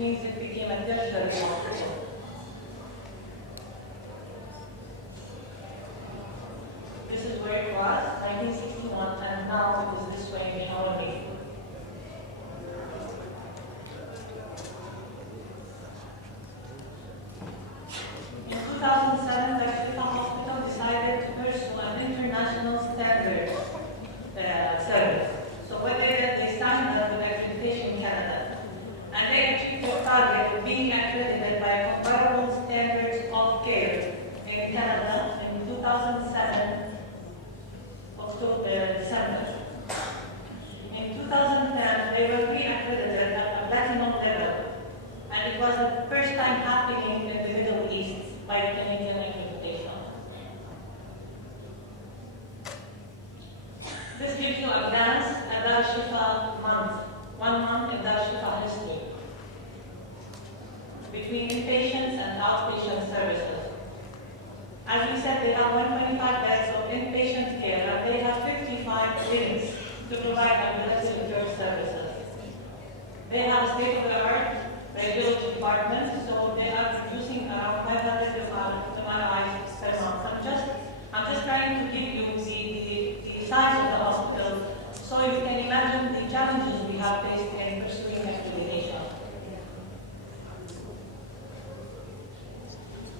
means it became a tertiary hospital. This is where it was, 1961, and now it is this way in reality. In 2007, the Shrifa Hospital decided to pursue an international standard service. So whether they signed up with Accreditation Canada, and they achieved their target of being accredited by comparable standards of care in Canada in 2007, December. In 2010, they were re-accredited at a platinum level, and it was the first time happening in the Middle East by Canadian accreditation. This gives you a glance at Dar Shifa month, 1 month in Dar Shifa history, between inpatients and outpatient services. As we said, they have 125 beds of inpatient care, and they have 55 clinics to provide ambulatory care services. They have state-of-the-art radiology department, so they are producing around 500 MRIs per month. I'm just trying to give you the size of the hospital, so you can imagine the challenges we have faced in pursuing accreditation.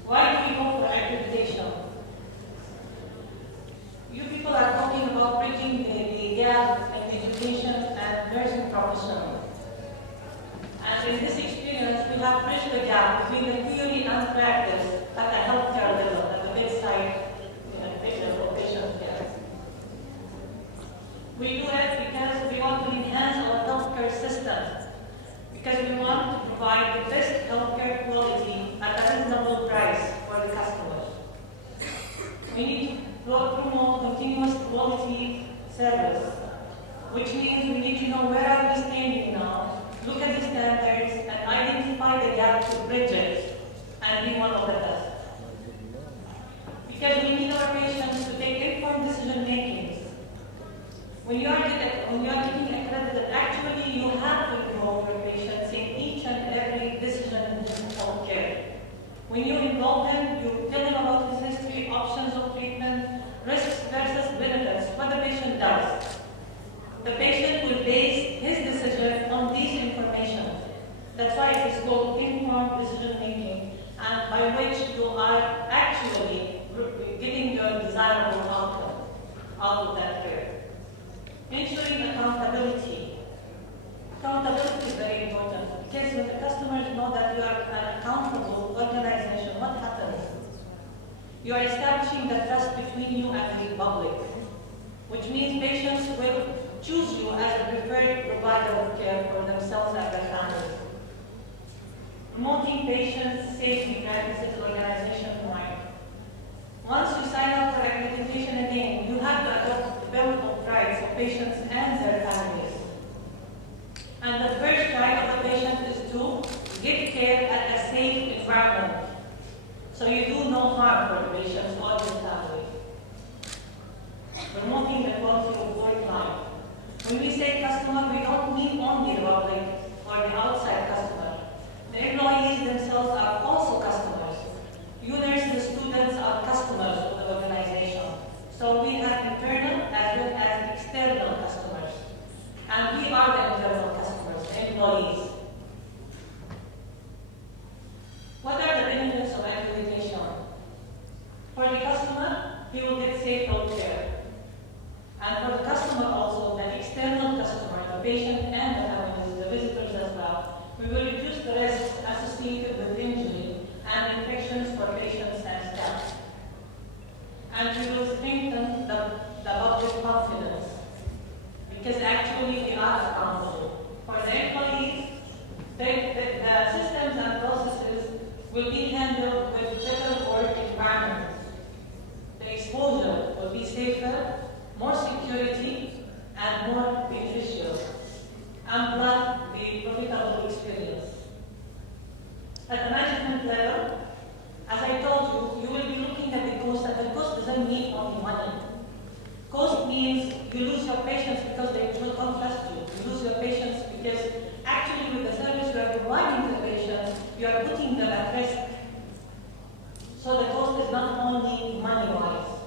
Why do we go for accreditation? You people are talking about bridging the gap in education and nursing profession. And in this experience, we have bridged the gap between the theory and practice at the healthcare level, at the bedside of patient care. We do it because we want to enhance our healthcare system, because we want to provide the best healthcare quality at a reasonable price for the customers. We need to promote continuous quality service, which means we need to know where are we standing now, look at the standards, and identify the gap to bridge it, and be one of the best. Because we need our patients to take informed decision making. When you are getting accredited, actually you have to involve your patients in each and every decision of care. When you involve them, you tell them about his history, options of treatment, risks versus benefits, what the patient does. The patient will base his decision on these information. That's why it is called informed decision making, and by which you are actually getting your desirable outcome out of that care. Ensuring accountability. Accountability is very important, because when the customers know that you are an accountable organization, what happens? You are establishing the trust between you and the public, which means patients will choose you as a preferred provider of care for themselves and their families. Promoting patient safety practices organization-wide. Once you sign up for accreditation again, you have to adopt the bill of rights of patients and their families. And the first right of the patient is to get care at a safe environment, so you do no harm for the patients or their family. Promoting the quality of work life. When we say customer, we don't mean only the public or the outside customer. The employees themselves are also customers. You nurses, the students are customers of the organization. So we have internal as well as external customers. And we are the internal customers, the employees. What are the benefits of accreditation? For the customer, he will get safe health care. And for the customer also, the external customer, the patient and the families, the visitors as well, we will reduce the risks associated with injury and infections for patients and staff. And we will strengthen the public confidence, because actually we are accountable. For the employees, the systems and processes will be handled with better work environment. The exposure will be safer, more security, and more beneficial, and plus the profitable experience. At the management level, as I told you, you will be looking at the cost, and the cost doesn't mean only money. Cost means you lose your patients because they will not trust you. You lose your patients because actually with the service you are providing to the patient, you are putting them at risk. So the cost is not only money-wise.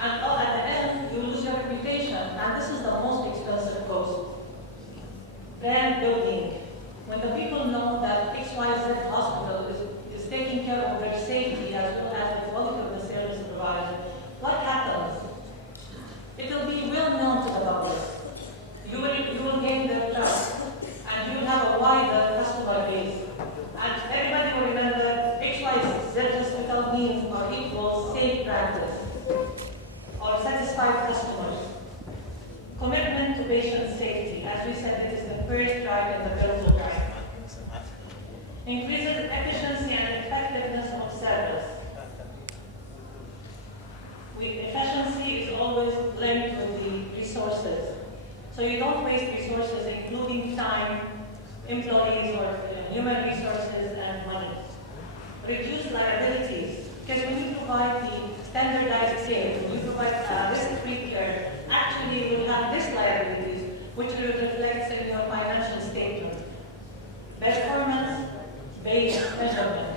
And at the end, you lose your reputation, and this is the most expensive cost. Brand building. When the people know that XYZ hospital is taking care of their safety as well as the quality of the service provided, what happens? It will be well known to the public. You will gain their trust, and you will have a wider customer base. And everybody will remember XYZ hospital means or equals safe practice or satisfied customers. Commitment to patient safety. As we said, it is the first drive in the bills of rights. Increases efficiency and effectiveness of service. Efficiency is always linked with the resources. So you don't waste resources, including time, employees, or human resources and money. Reduce liabilities, because when you provide the standardized care, when you provide risk-free care, actually you will have less liabilities, which will reflect in your financial statement. Performance-based measurement.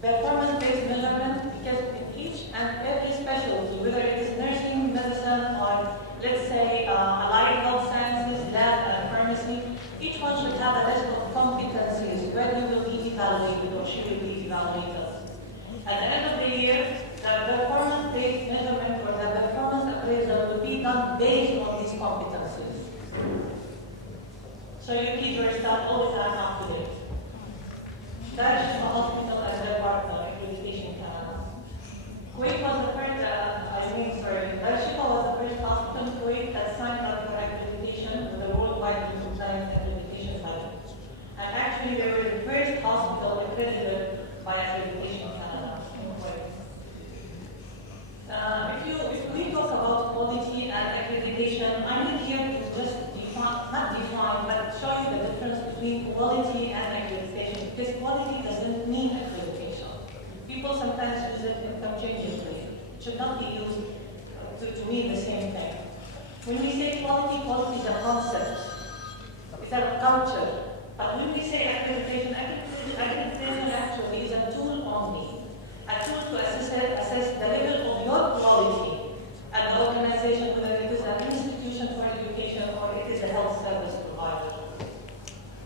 Performance-based measurement, because in each and every specialty, whether it is nursing, medicine, or let's say allied health sciences, lab, and pharmacy, each one should have a list of competencies where you will be evaluated or she will be evaluated. At the end of the year, the performance-based measurement or the performance appraisal will be done based on these competencies. So you keep your staff always up to date. Direction of hospital as their partner, accreditation Canada. Kuwait was the first, Belgium was the first hospital in Kuwait that signed up for accreditation with the worldwide compliance accreditation body. And actually, they were the first hospital accredited by accreditation Canada in Kuwait. If we talk about quality and accreditation, I'm here to just not define, but show you the difference between quality and accreditation. Because quality doesn't mean accreditation. People sometimes use it interchangeably. It should not be used to mean the same thing. When we say quality, quality is a concept. It's a culture. But when we say accreditation, accreditation actually is a tool only. A tool to assess the level of your quality at the organization, whether it is an institution for education or it is a health service provider.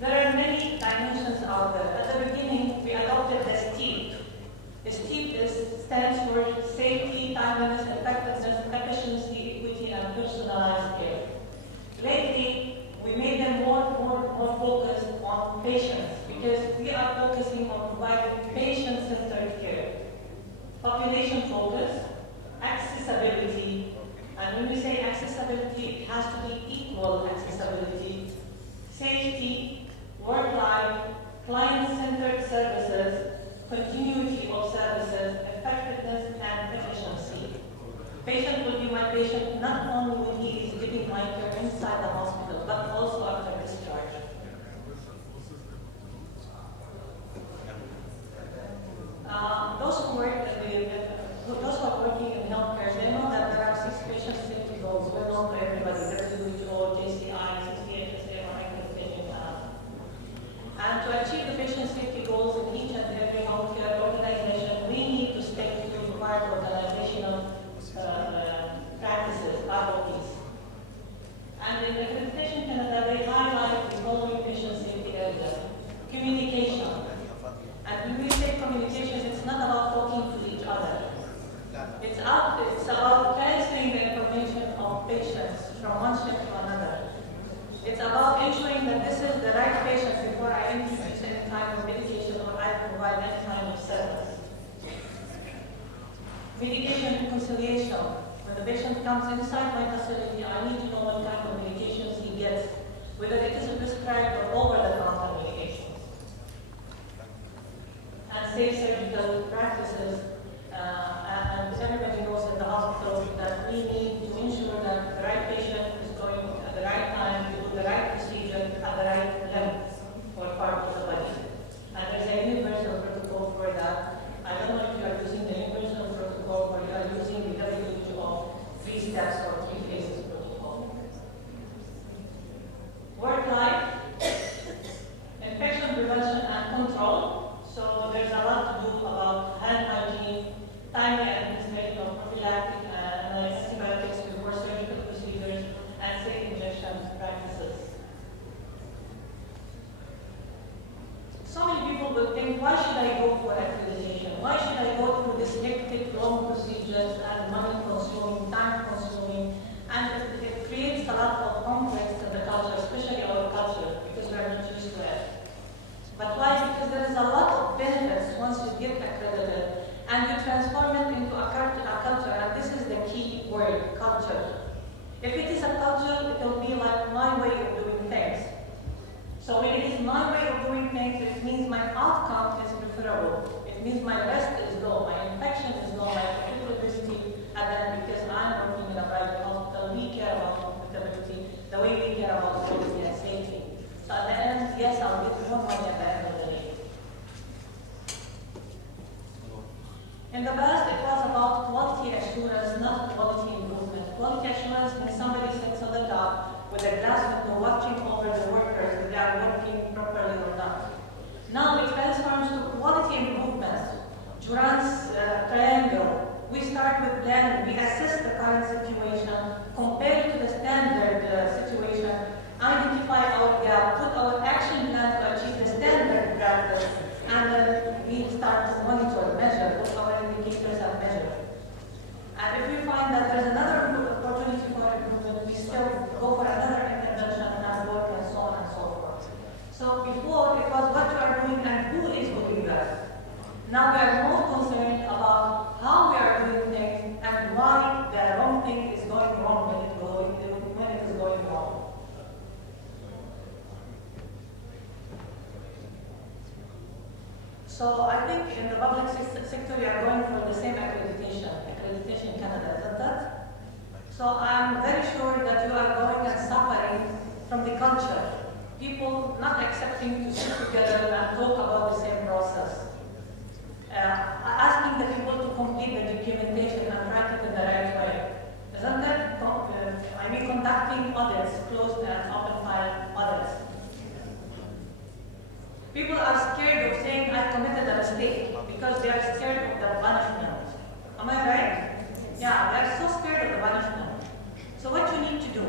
There are many dimensions out there. At the beginning, we adopted the STEEP. STEEP stands for safety, timeliness, effectiveness, efficiency, equity, and personalized care. Lately, we made them more focused on patients because we are focusing on providing patient-centered care. Population focus, accessibility, and when we say accessibility, it has to be equal accessibility, safety, work-life, client-centered services, continuity of services, effectiveness, and efficiency. Patient will be my patient not only when he is getting my care inside the hospital, but also after discharge. Those who are working in healthcare, they know that there are 6 patient safety goals well known to everybody, WHO, JCI, CCHSA, or accreditation. And to achieve the patient safety goals in each and every healthcare organization, we need to stick to required organizational practices, ROPs. And in accreditation Canada, they highlight the following patient safety areas. Communication. And when we say communication, it's not about talking to each other. It's about transferring the information of patients from one shift to another. It's about ensuring that this is the right patient before I introduce any kind of medication or I provide any kind of service. Medication reconciliation. When the patient comes inside my facility, I need to know what kind of medications he gets, whether it is prescribed or over-the-counter medications. And safe surgical practices. And everybody knows in the hospital that we need to ensure that the right patient is going at the right time to do the right procedure at the right length or part of the body. And there's a universal protocol for that. I don't know if you are using the universal protocol or you are using the WHO 3 steps or 3 phases protocol. Work life, infection prevention and my way of doing things, it means my outcome is preferable. It means my risk is low, my infection is low, my profitability at the end, because I'm working in a private hospital, we care about profitability the way we care about quality and safety. So at the end, yes, I'll get more money at the end of the day. In the past, it was about quality assurance, not quality improvement. Quality assurance means somebody sits on the top with a glass window watching over the workers if they are working properly or not. Now it transforms to quality improvement. Durant's triangle. We start with planning. We assess the current situation, compare it to the standard situation, identify our gap, put our action plan to achieve the standard practice, and then we start to monitor, measure what our indicators are measured. And if we find that there's another opportunity for improvement, we still go for another intervention and work and so on and so forth. So before it was what you are doing and who is doing that. Now we are more concerned about how we are doing things and why the wrong thing is going wrong when it is going wrong. So I think in the public sector we are going for the same accreditation Canada, isn't that? So I'm very sure that you are going and suffering from the culture. People not accepting to sit together and talk about the same process. Asking the people to complete the documentation and write it in the right way. Isn't that? Conducting audits, closed and open file audits. People are scared of saying I committed a mistake because they are scared of the punishment. Am I right? Yeah, they are so scared of the punishment. So what you need to do?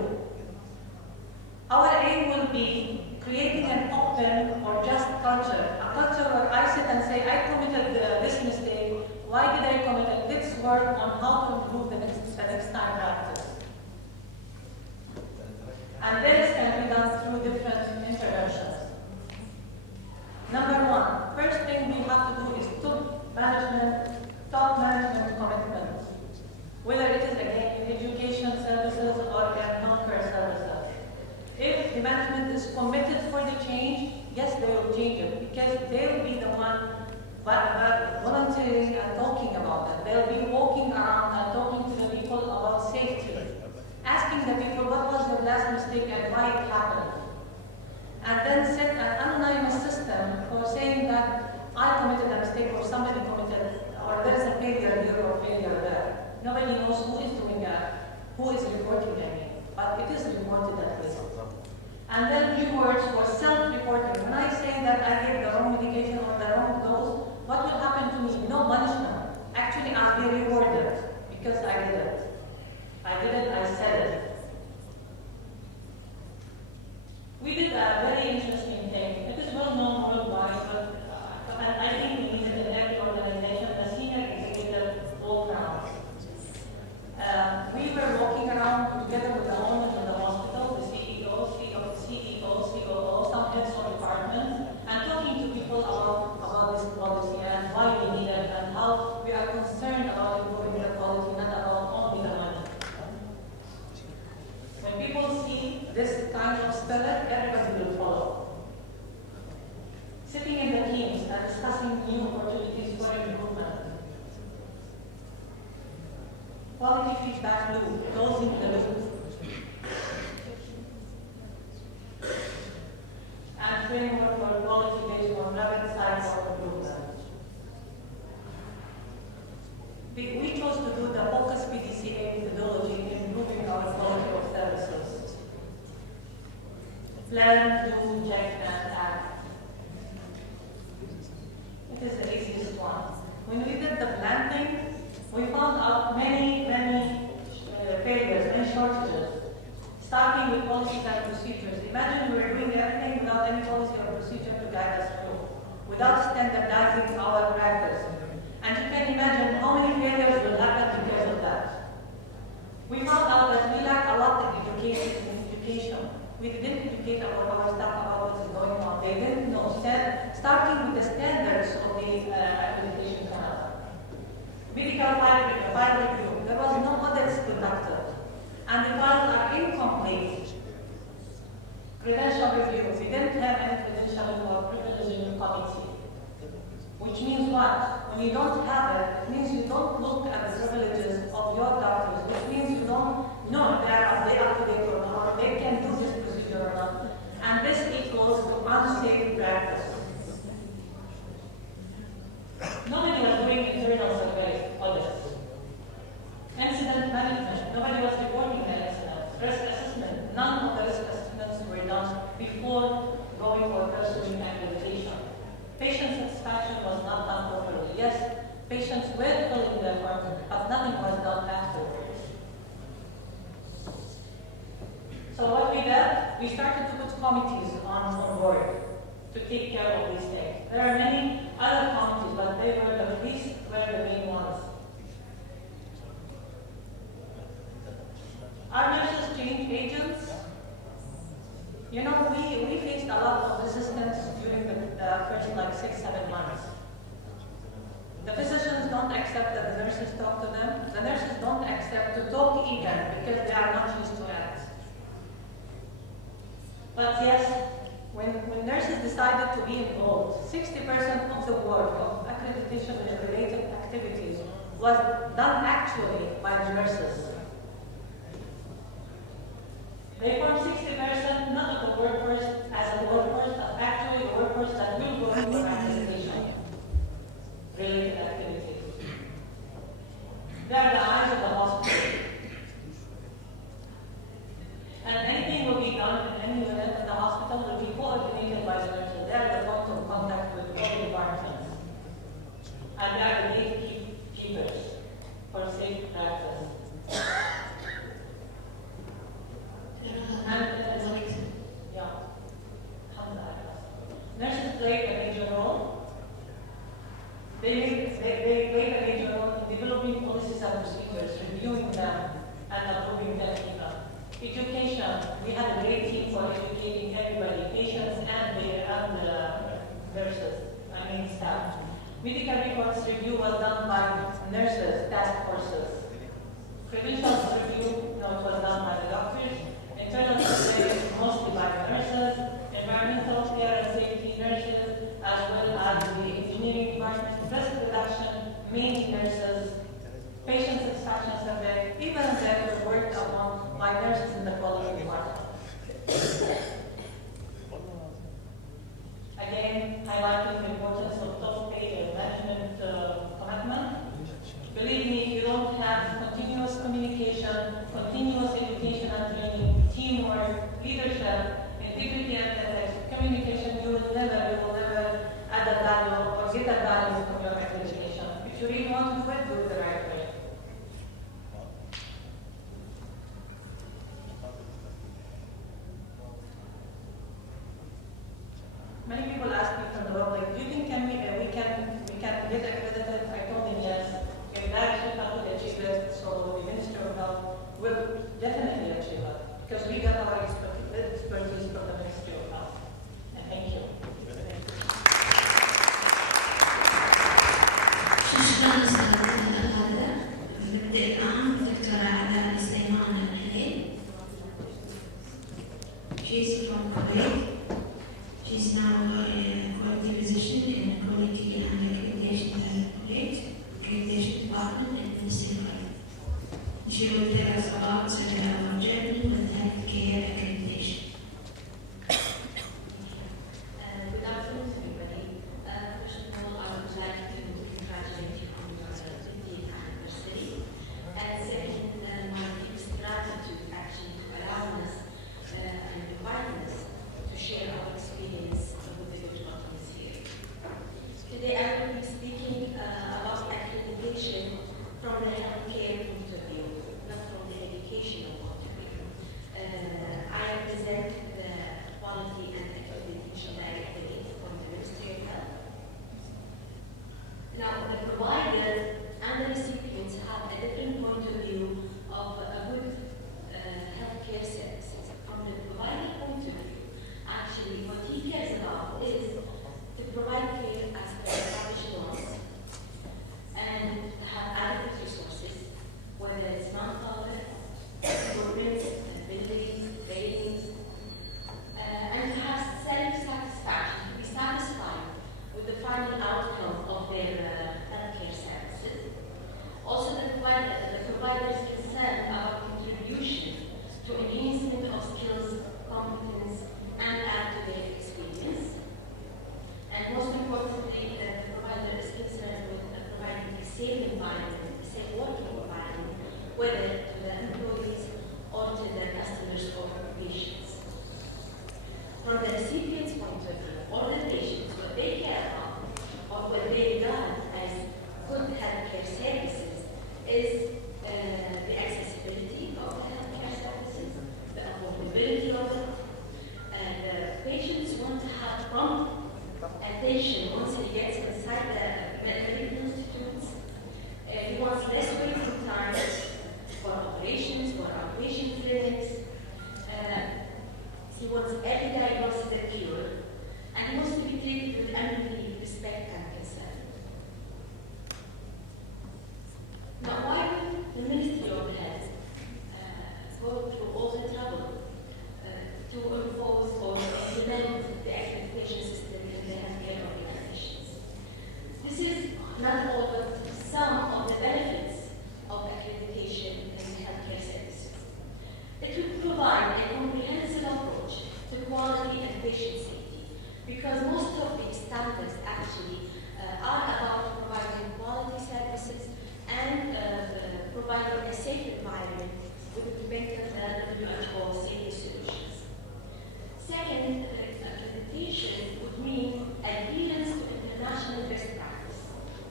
Our aim will be creating an open or just culture. A culture where I sit and say, I committed this mistake. Why did I commit it? Let's work on how to improve the next time practice. And this can be done through different interventions. Number one, first thing we have to do is top management commitment. Whether it is again in education services or in healthcare services. If the management is committed for the change, yes, they will change it because they will be the one volunteering and talking about it. They'll be walking around and talking to the people about safety, asking the people what was your last mistake and why it happened. And then set an anonymous system for saying that I committed a mistake or somebody committed, or there is a failure here or failure there. Nobody knows who is doing that, who is reporting it, but it is reported at least. And then rewards for self-reporting. When I say that I gave the wrong medication or the wrong dose, what will happen to me? No punishment. Actually, I'll be rewarded because I did it. I said it. We did a very interesting thing. It is well known worldwide, but I think we need it in every organization, the senior executive walk around. We were walking around together with the owners of the hospital, the CEO, COO, some heads of departments, and talking to people about this policy and why we need it and how we are concerned about improving the quality, not about only the money. When people see this kind of spirit, everybody will follow. Sitting in the teams and discussing new opportunities for improvement. Quality feedback loop, closing the loop. And framework for quality based on rapid science of improvement. We chose to do the focus PDCA methodology in improving our quality of services. Plan, do, check, and act. It is the easiest one. When we did the plan thing, we found out many failures, many shortages, starting with policies and procedures. Imagine we were doing everything without any policy or procedure to guide us through, without standardizing our practice. And you can imagine how many failures will happen because of that. We found out that we lack a lot of education. We didn't educate our staff about what is going on. They didn't know, starting with the standards of the accreditation canal. Medical file review. There was no audits conducted. And the files are incomplete. Credential review. We didn't have any credentialing or privileging committee. Which means what? When you don't have it, it means you don't look at the privileges of your doctors, which means you don't know if they are up to date or not, they can do this procedure or not. And this equals to unsafe practice. Nobody was doing internal survey audits. Incident management, nobody was reporting the incident. Risk assessment, none of the risk assessments were done before going for pursuing accreditation. Patient satisfaction was not done properly. Yes, patients were filling their forms, but nothing was done afterwards. So what we did, we started to put committees on board to take care of these things. There are many other committees, but they were the least, were the main ones. Our nurses change agents. You know, we faced a lot of resistance during the first 6-7 months. The physicians don't accept that the nurses talk to them. The nurses don't accept to talk even because they are not used to it. But yes, when nurses decided to be involved, 60% of the work of accreditation and related activities was done actually by the nurses. They form 60% not of the workforce as a workforce, but actually the workforce that will go for accreditation related activities. They are the eyes of the hospital. And anything will be done in any unit in the hospital will be coordinated by the nurses. They are the point of contact with all the departments. And they are the gatekeepers for safe practice. Nurses play a major role. They play a major role in developing policies and procedures, reviewing them, and approving them even. Education, we had a great team for educating everybody, patients and the nurses, staff. Medical records review was done by nurses, task forces. Credentials review, it was done by the doctors. Internal survey, mostly by the nurses. Environmental care and safety nurses, as well as the engineering department, risk reduction, mainly nurses, patient satisfaction survey, even they were worked upon by nurses in the quality department. Again, highlighting the importance of top-pay management commitment. Believe me, if you don't have continuous communication, continuous education and training, teamwork, leadership, integrity and ethics, communication, you will never add a value or get a value from your accreditation. If you really want to do it, do it the right way. Many people ask me from the public, do you think we can get accredited? I told them yes. If that should help to achieve it, so the Minister of Health will definitely achieve it. Because we got our expertise from the Ministry of Health. And thank you. شكرا أستاذ غادة. نبدأ الآن دكتورة علاء سليمان الحليل. She's from Kuwait. She's now in a quality position in the Quality and Accreditation Accreditation Department in Ministry of Health. She will tell us about our journey with healthcare accreditation. Good afternoon, everybody. First of all, I would like to congratulate you on your 50th anniversary. And second, my deepest gratitude actually to allowing us and inviting us to share our experience with the good doctors here. Today I will be speaking because most of the standards actually are about providing quality services and providing a safe environment with mental health or safety solutions. Second, accreditation would mean adherence to international best practice,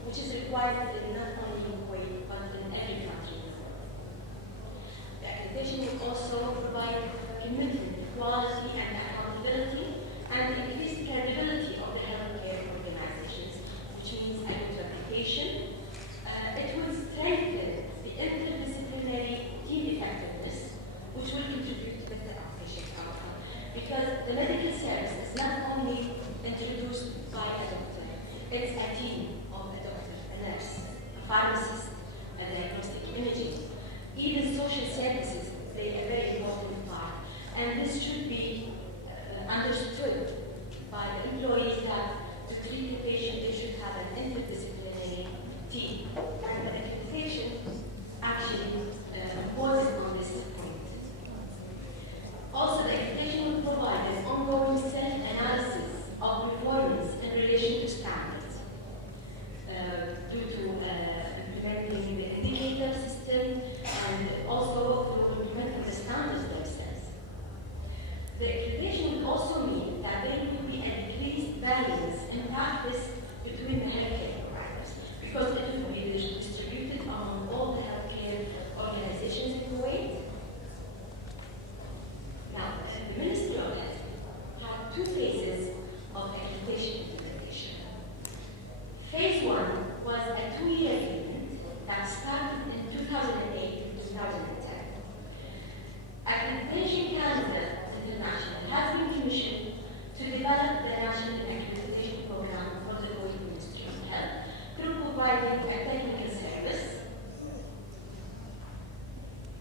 which is required not only in Kuwait but in every country. The accreditation would also provide commitment, quality, and accountability, and increase credibility of the healthcare organizations, which means a good reputation. It will strengthen the interdisciplinary team effectiveness, which will contribute to better outpatient outcome. Because the medical service is not only introduced by a doctor, it's a team of a doctor, a nurse, a pharmacist, a diagnostic imaging. Even social services play a very important part. And this should be understood by the employees that to treat the patient, they should have an interdisciplinary team. And the accreditation actually was on this point. Also, the accreditation will provide an ongoing self-analysis of performance in relation to standards due to implementing the indicator system and also through implementing the standards themselves. The accreditation will also mean that there will be a decreased variance in practice between the healthcare providers, because it will be distributed among all the healthcare organizations in Kuwait. Now, the Ministry of Health had two phases of accreditation implementation. Phase 1 was a 2-year agreement that started in 2008 to 2010. Accreditation Canada International has been commissioned to develop the national accreditation program for the Kuwait Ministry of Health through providing a technical service.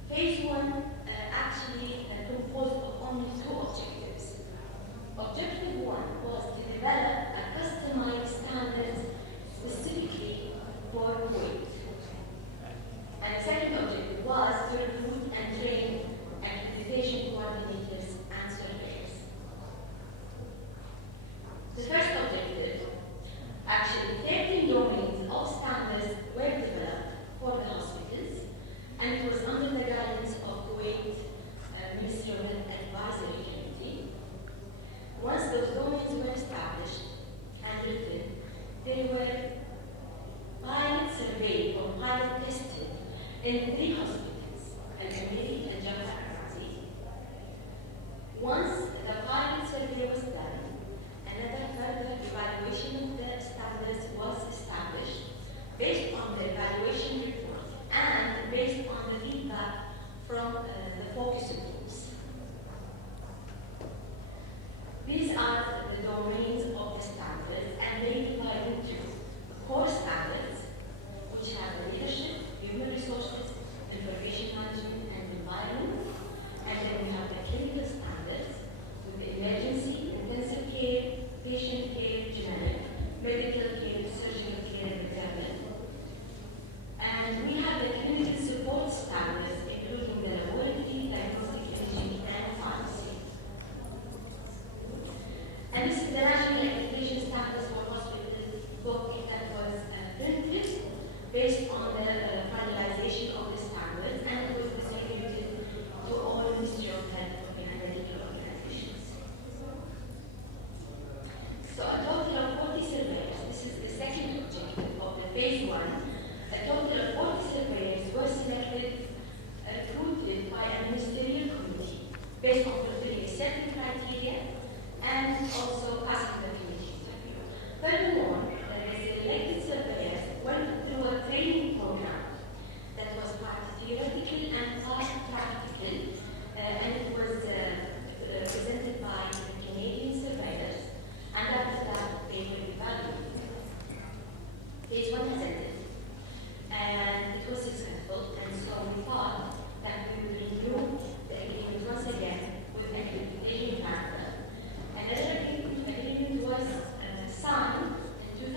Phase 1 actually composed of only 2 objectives. Objective 1 was to develop a customized standards specifically for Kuwait. And the second objective was to recruit and train accreditation coordinators and surveyors. The first objective, actually 13 domains of standards were developed for the hospitals, and it was under the guidance of Kuwait Ministry of Health Advisory Committee. Once those domains were established and written, they were pilot surveyed or pilot tested in 3 hospitals, Al-Amiri and Jaffa. Once the pilot survey was done, another further evaluation of the standards was established based on the evaluation report and based on the feedback from the focus groups. These are the domains of the standards, and they divide into core standards, which have leadership, human resources, information management, and environment. And then we have the clinical standards with the emergency, intensive care, patient care, generic, medical care, surgical care, and maternal. And we have the clinical support standards, including the laboratory, diagnostic imaging, and pharmacy. And this is the national accreditation standards for hospitals book that was printed based on the finalization of the standards, and it was distributed to all Ministry of Health and medical organizations. So a total of 40 surveyors, this is the second objective of the phase 1, a total of 40 surveyors were selected, recruited by a ministerial committee based on fulfilling certain criteria and also passing the committee interview. Furthermore, the selected surveyors went through a training program that was part theoretical and part practical, and it was presented by the Canadian surveyors, and after that they were evaluated. Phase 1 has ended, and it was successful, and so we thought that we would renew the agreement once again with accreditation partner. Another agreement was signed in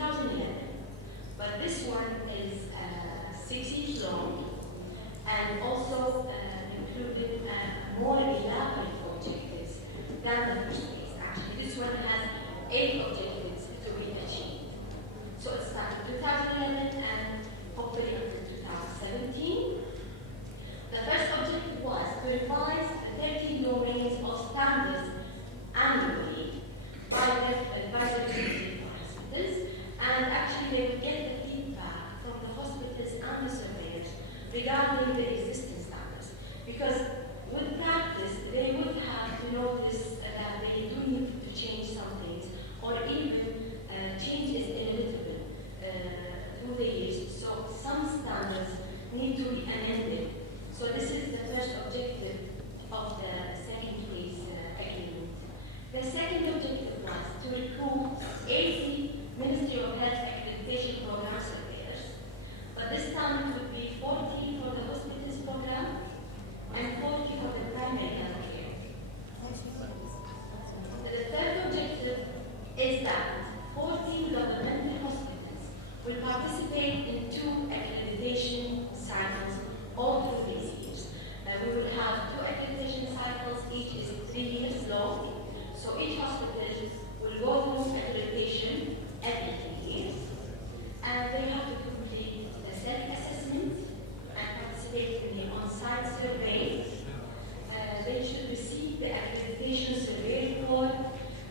the accreditation survey report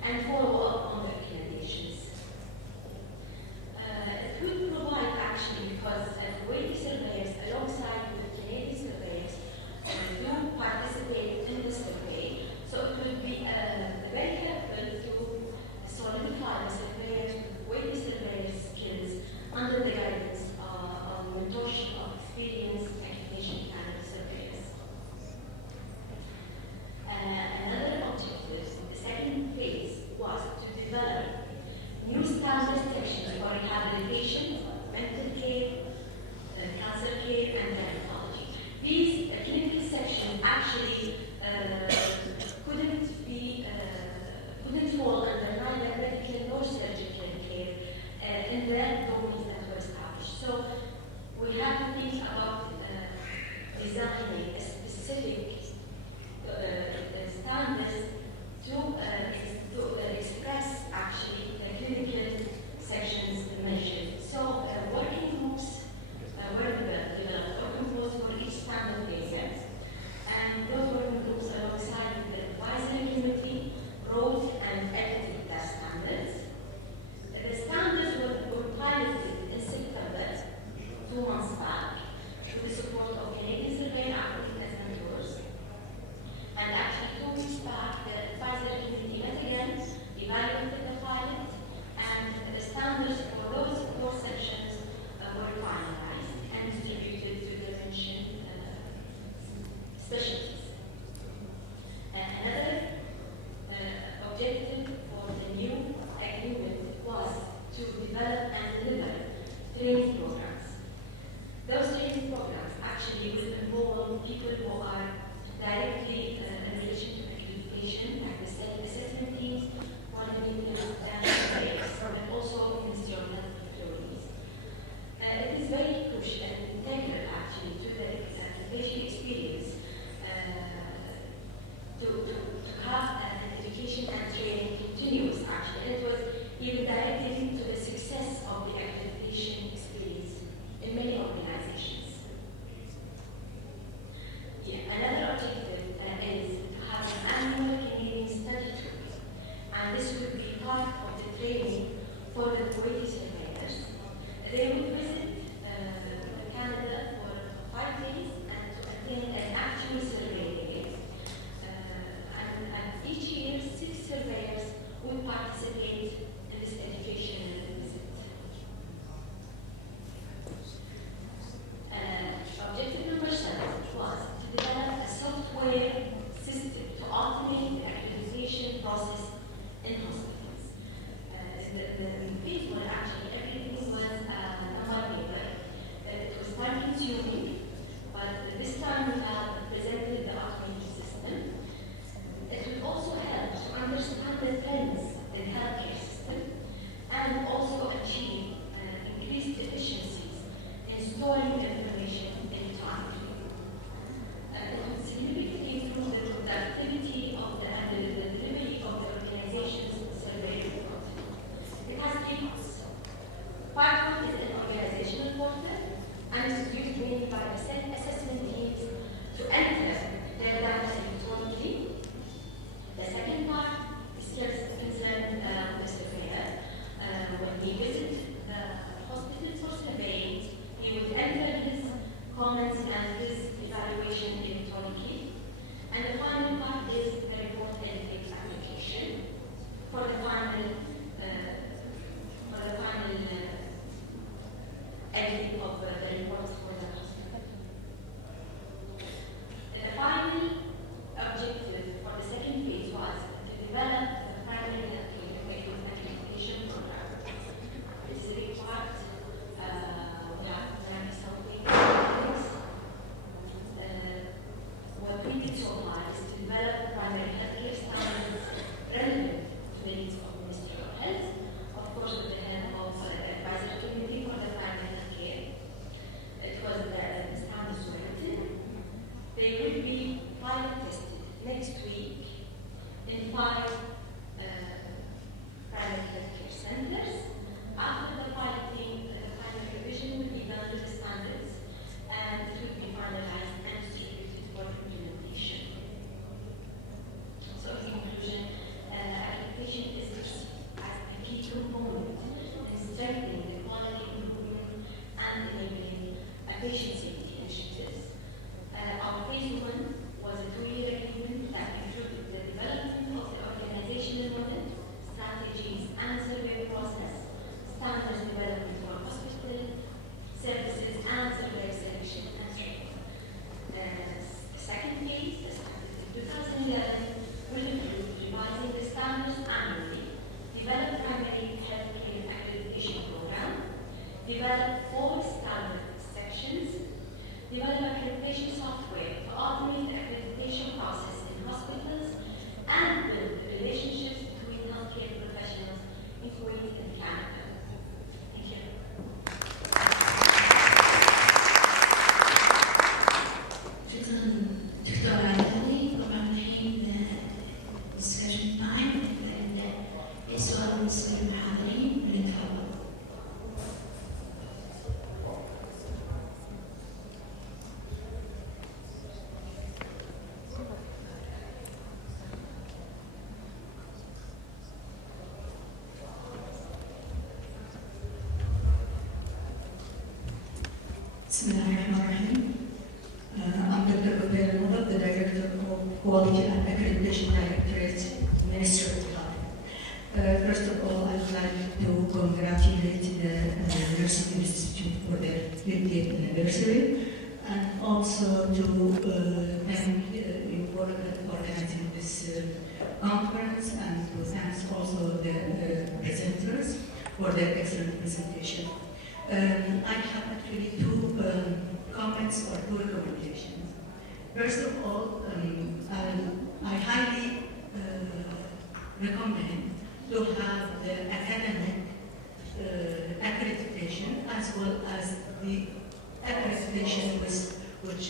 and follow up on the recommendations. It would provide actually, because Kuwaiti surveyors alongside with Canadian surveyors do participate in the survey, so it would be very helpful to solidify the surveyors, Kuwaiti surveyors skills under the guidance of mentorship of experienced accreditation panel surveyors. Another objective, the second phase, was to develop new standard sections for rehabilitation, mental care, cancer care, and dermatology. These clinical sections actually couldn't fall under neither medical nor surgical care in the domains that were established. So we have to think about designing a specific standards to express actually the clinical sections mentioned. So working groups were developed, working groups for each standard area, and those working groups alongside the advisory committee wrote and edited the standards. The standards were piloted in September, 2 months back, with the support of Canadian survey acting as mentors. And actually 2 weeks back, the advisory committee met again, evaluated the pilot, and the standards for those 4 sections were finalized and distributed to the mentioned specialties. Another objective for the new agreement was to develop and deliver training programs. Those training programs actually will involve people who are directly in relation to accreditation, like the self-assessment teams, quality and surveyors, but also Ministry of Health employees. It is very crucial and integral actually to the accreditation experience to have an education and training continuous actually. And it was even directly linked to the success of the accreditation experience in many organizations. Another objective is to have an annual Canadian study tour, and this would be part of the training for the Kuwaiti surveyors. They would visit Canada for 5 days and to attend an actual survey day. And each year, 6 surveyors would participate in this educational visit. Objective number 7 was to develop a software system to automate the accreditation process in hospitals. The phase 1 actually, everything was number paper. It was time consuming, but this time we have presented the automation system. It would also help to understand the trends in the healthcare system and also achieve increased efficiencies in storing information electronically. It would significantly improve the productivity of the delivery of the organization's survey report. It has 3 parts. Part 1 is an organizational portal and is used mainly by the self-assessment teams to enter their data electronically. The second part is just concerned with the surveyor. When he visits the hospital for surveying, he would enter his comments and his evaluation electronically. And the final part is the report editing application for the final editing of the reports for the hospital. The final objective for the second phase was to develop the primary healthcare accreditation program. This is required. We have something. What we did so far is to develop primary healthcare standards relevant to the needs of Ministry of Health, of course with the help of the advisory committee for the primary healthcare. It was the standards were written. They will be pilot tested next week in 5 private healthcare centers. After the piloting, the final revision will be done with the standards and it will be finalized and distributed for implementation. learning will include revising the standards annually, develop primary healthcare accreditation program, develop 4 standard sections, develop accreditation software to automate the accreditation process in hospitals, and build relationships between healthcare professionals in Kuwait and Canada. Thank you. شكرا دكتورة الدولي. طبعا الحين discussion time. السؤال بالنسبة للمحاضرين نتفضل. بسم الله الرحمن الرحيم. I'm Dr. Ubaid Al-Murad, the Director of Quality and Accreditation Directorate, Ministry of Health. First of all, I would like to congratulate the Nursing Institute for their 50th anniversary, and also to thank you for organizing this conference, and to thank also the presenters for their excellent presentation. I have actually 2 comments or 2 recommendations. First of all, I highly recommend to have the academic accreditation as well as the accreditation which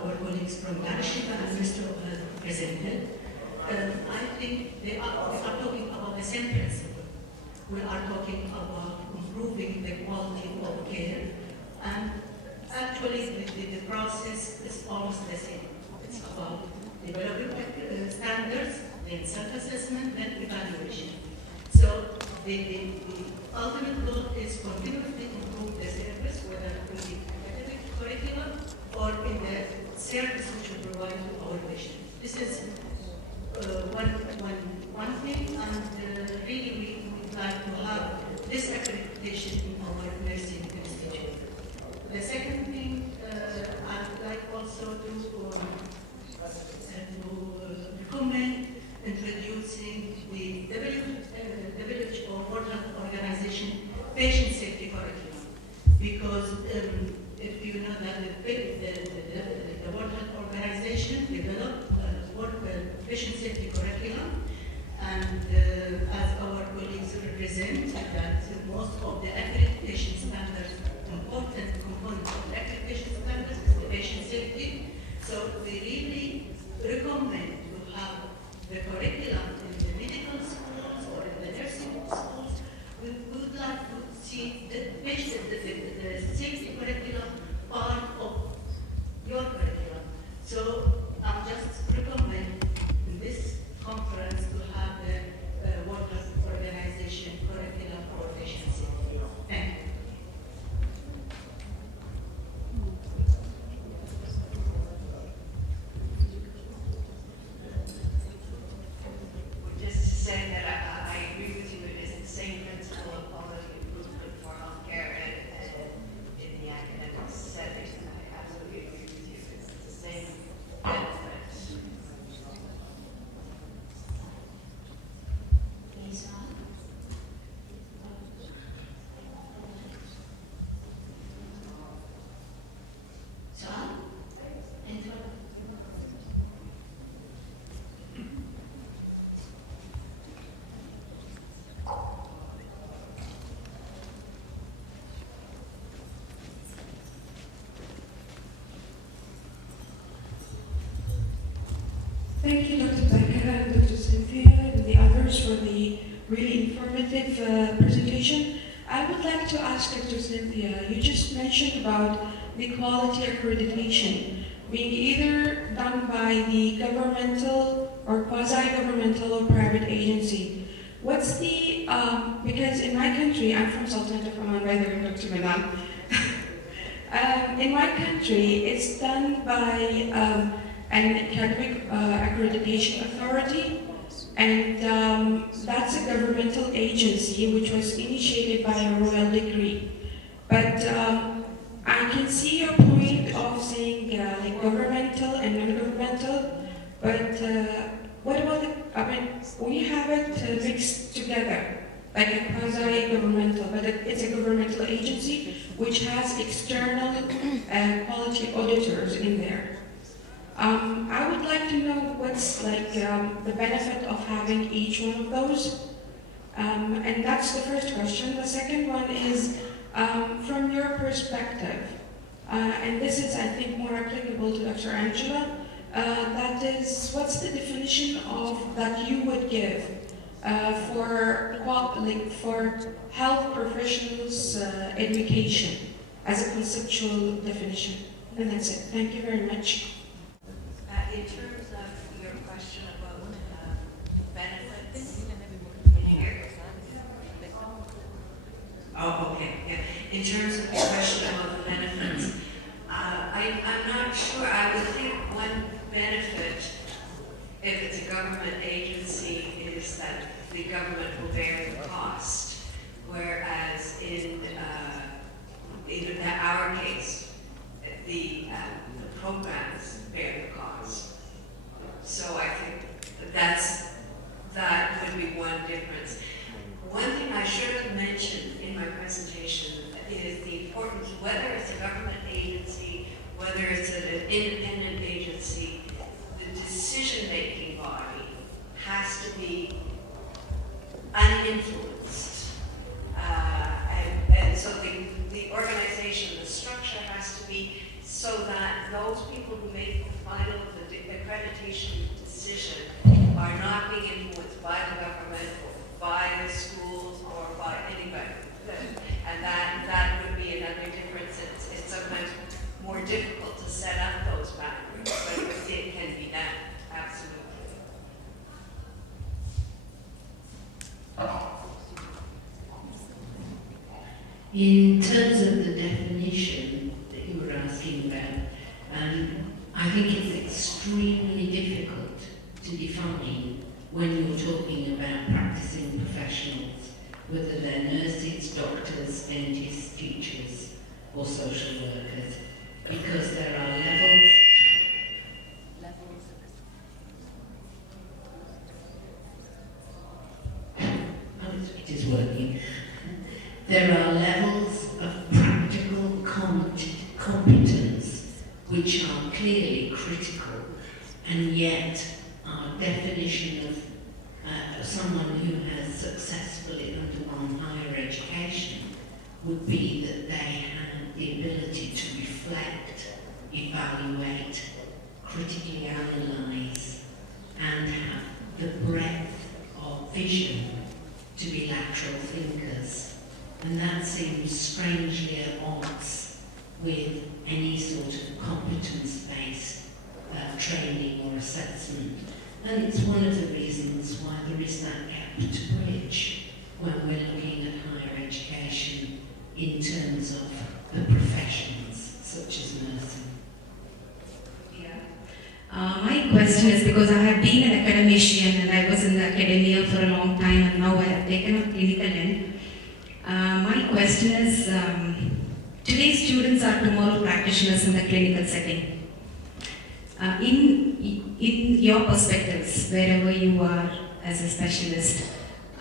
our colleagues from Darshiva and Mr. presented. I think they are talking about the same principle. We are talking about improving the quality of care, and actually the process is almost the same. It's about developing standards, then self-assessment, then evaluation. So the ultimate goal is continuously improve the service, whether in the academic curriculum or in the service which we provide to our patients. This is one thing, and really we would like to have this accreditation in our nursing institute. The second thing, I would like also to recommend introducing the WHO World Health Organization patient safety curriculum, because if you know that the World Health Organization developed patient safety curriculum, and as our colleagues represent, that most of the accreditation standards, important component of the accreditation standards is the patient safety. So we really recommend to have the curriculum in the medical schools or in the nursing schools. We would like to see the safety curriculum part of your curriculum. So I just recommend in this conference to have the World Health Organization curriculum for patient safety. Thank you. Just to say that I agree with you, it is the same principle of quality improvement for healthcare and in the academic setting. I absolutely agree with you. It's the same benefits. Thank you, Dr. Becker and Dr. Cynthia and the others for the really informative presentation. I would like to ask Dr. Cynthia, you just mentioned about the quality accreditation being either done by the governmental or quasi-governmental or private agency. What's the, because in my country, I'm from Sultanate of Oman, by the way, Dr. Manan. In my country, it's done by an academic accreditation authority, and that's a governmental agency which was initiated by a royal decree. But I can see your point of saying like governmental and non-governmental, but what about we have it mixed together, like a quasi-governmental, but it's a governmental agency which has external quality auditors in there. I would like to know what's like the benefit of having each one of those. And that's the first question. The second one is, from your perspective, and this is, I think, more applicable to Dr. Angela, that is, what's the definition of that you would give for health professionals' education as a conceptual definition? And that's it. Thank you very much. In terms of your question about benefits, oh, okay, yeah. In terms of the question about the benefits, I'm not sure. I would think one benefit, if it's a government agency, is that the government will bear the cost, whereas in our case, the programs bear the cost. So I think that would be one difference. One thing I should have mentioned in my presentation is the importance, whether it's a government agency, whether it's an independent agency, the decision-making body has to be uninfluenced. And so the organization, the structure has to be so that those people who make the final accreditation decision are not being influenced by the government, or by the schools, or by anybody. And that would be another difference. It's sometimes more difficult to set up those boundaries, but it can be done, absolutely. In terms of the definition that you were asking about, I think it's extremely difficult to define when you're talking about practicing professionals, whether they're nurses, doctors, dentists, teachers, or social workers, because there are levels. It is working. There are levels of practical competence which are clearly critical, and yet our definition of someone who has successfully undergone higher education would be that they have the ability to reflect, evaluate, critically analyse, and have the breadth of vision to be lateral thinkers. And that seems strangely at odds with any sort of competence-based training or assessment. And it's one of the reasons why there is that gap to bridge when we're looking at higher education in terms of the professions, such as nursing. My question is, because I have been an academician and I was in the academia for a long time, and now I have taken up clinical end. My question is, today's students are tomorrow practitioners in the clinical setting. In your perspectives, wherever you are as a specialist,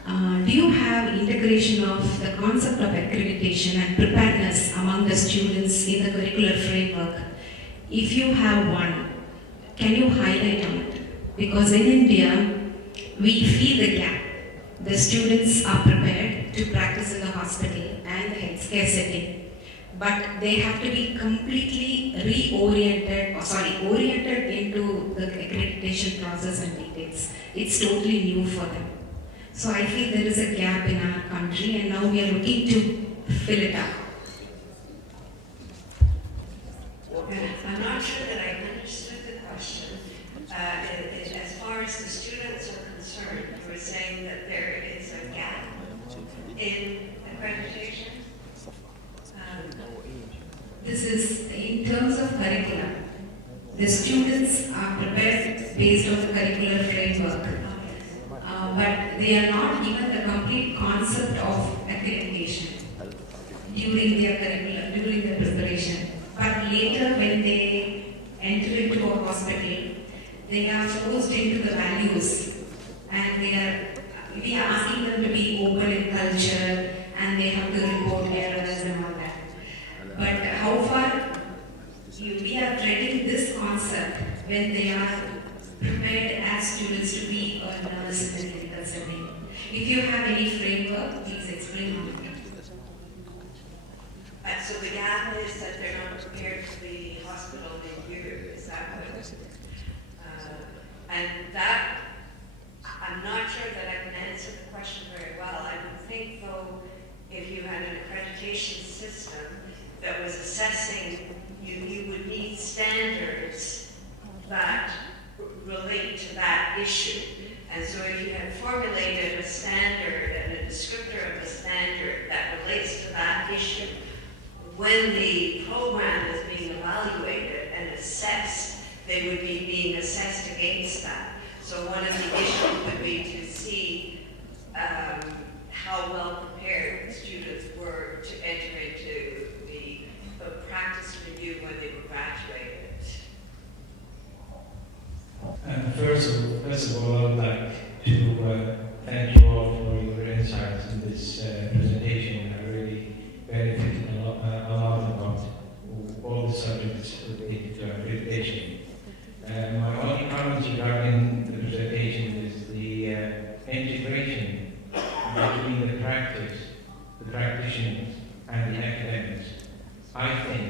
do you have integration of the concept of accreditation and preparedness among the students in the curricular framework? If you have one, can you highlight on it? Because in India, we feel the gap. The students are prepared to practice in the hospital and the healthcare setting, but they have to be completely oriented into the accreditation process and details. It's totally new for them. So I feel there is a gap in our country, and now we are looking to fill it up. I'm not sure that I understood the question. As far as the students are concerned, you were saying that there is a gap in accreditation? This is in terms of curriculum. The students are prepared based on the curricular framework, but they are not given the complete concept of accreditation during their curriculum, during their preparation. But later, when they enter into a hospital, they are forced into the values, and we are asking them to be open in culture, and they have to report errors and all that. But how far we are treading this concept when they are prepared as students to be a nurse in a medical setting? If you have any framework, please explain on it. So the gap is that they're not prepared for the hospital in Europe, is that what? And that, I'm not sure that I can answer the question very well. I would think, though, if you had an accreditation system that was assessing, you would need standards that relate to that issue. And so if you had formulated a standard and a descriptor of the standard that relates to that issue, when the program is being evaluated and assessed, they would be being assessed against that. So one of the issues would be to see how well prepared students were to enter into the practice review when they were graduated. First of all, I would like to thank you all for your insights in this presentation. I really benefited a lot about all the subjects related to accreditation. My only comments regarding the presentation is the integration between the practice, the practitioners, and the academics. I think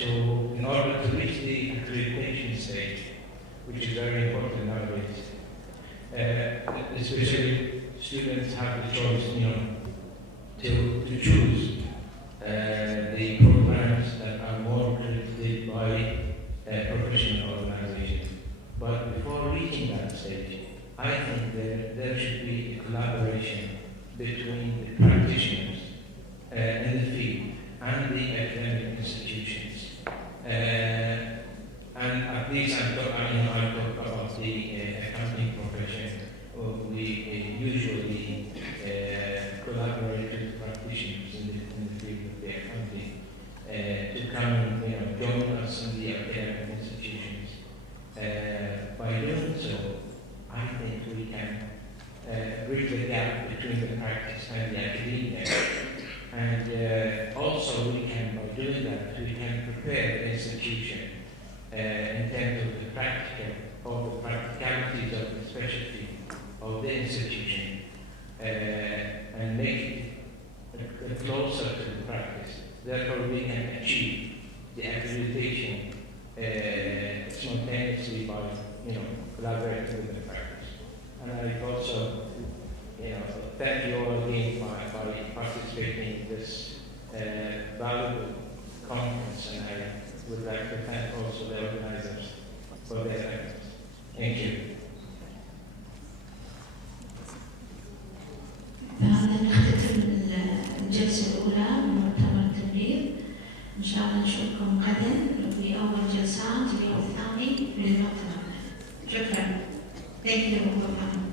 in order to reach the accreditation stage, which is very important nowadays, especially students have the choice, to choose the programs that are more accredited by professional organizations. But before reaching that stage, I think there should be a collaboration between the practitioners in the field and the academic institutions. And at least I talk about the accounting profession. We usually collaborate with practitioners in the field of the accounting to come and join us in the academic institutions. By doing so, I think we can bridge the gap between the practice and the academia. And also we can, by doing that, we can prepare the institution in terms of the practicalities of the specialty of the institution and make it closer to the practice. Therefore, we can achieve the accreditation spontaneously by collaborating with the practice. And I also thank you all again by participating in this valuable conference, and I would like to thank also the organizers for their efforts. Thank you. بهذا نختتم الجلسة الأولى من مؤتمر التمريض. إن شاء الله نشوفكم غدا في أول جلسات اليوم الثاني للمؤتمر. شكرا. Thank you.